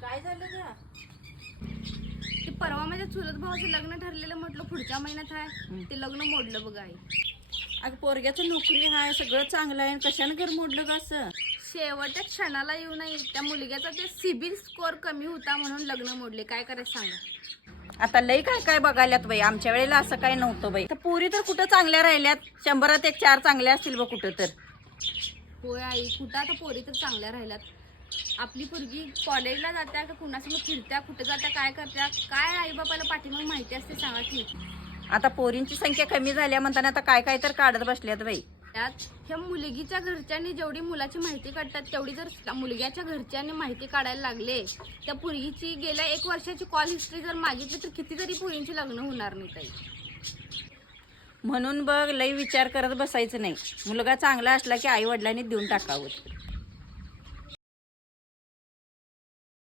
काय झालं ग? ते परवा माझ्या चुलत भावाचं लग्न ठरलेलं म्हटलं पुढच्या महिन्यात आहे, ते लग्न मोडलं बघ आई. अगं पोरग्याचं नोकरी आहे, सगळं चांगलं आहे, कशानं घर मोडलं ग असं? शेवटच्या क्षणाला येऊ नये त्या मुलग्याचा ते सिबिल स्कोअर कमी होता म्हणून लग्न मोडले. काय करायचं सांगा. आता लई काय काय बघायल्यात बाई, आमच्या वेळेला असं काय नव्हतं बाई. तर पुरी तर कुठं चांगल्या राहिल्यात, 100त 1 4 चांगल्या असतील बघ कुठं तर. होय आई, कुठं आता पोरी तर चांगल्या राहिल्यात. आपली पोरगी कॉलेजला जात्या का कुणासमोर फिरत्या, कुठं जात्या, काय करत्या, काय आई बापाला पाठीमाग माहिती असते सांगा की. आता पोरींची संख्या कमी झाल्या म्हणताना आता काय काय तर काढत बसल्यात बाई. त्यात ह्या मुलगीच्या घरच्यांनी जेवढी मुलाची माहिती काढतात तेवढी जर मुलग्याच्या घरच्यांनी माहिती काढायला लागले, त्या पोरगीची गेल्या 1 वर्षाची कॉल हिस्ट्री जर मागितली तर कितीतरी पोरींची लग्न होणार नाही ताई. म्हणून बघ लई विचार करत बसायचं नाही. मुलगा चांगला असला की आई वडिलांनी देऊन टाकावं.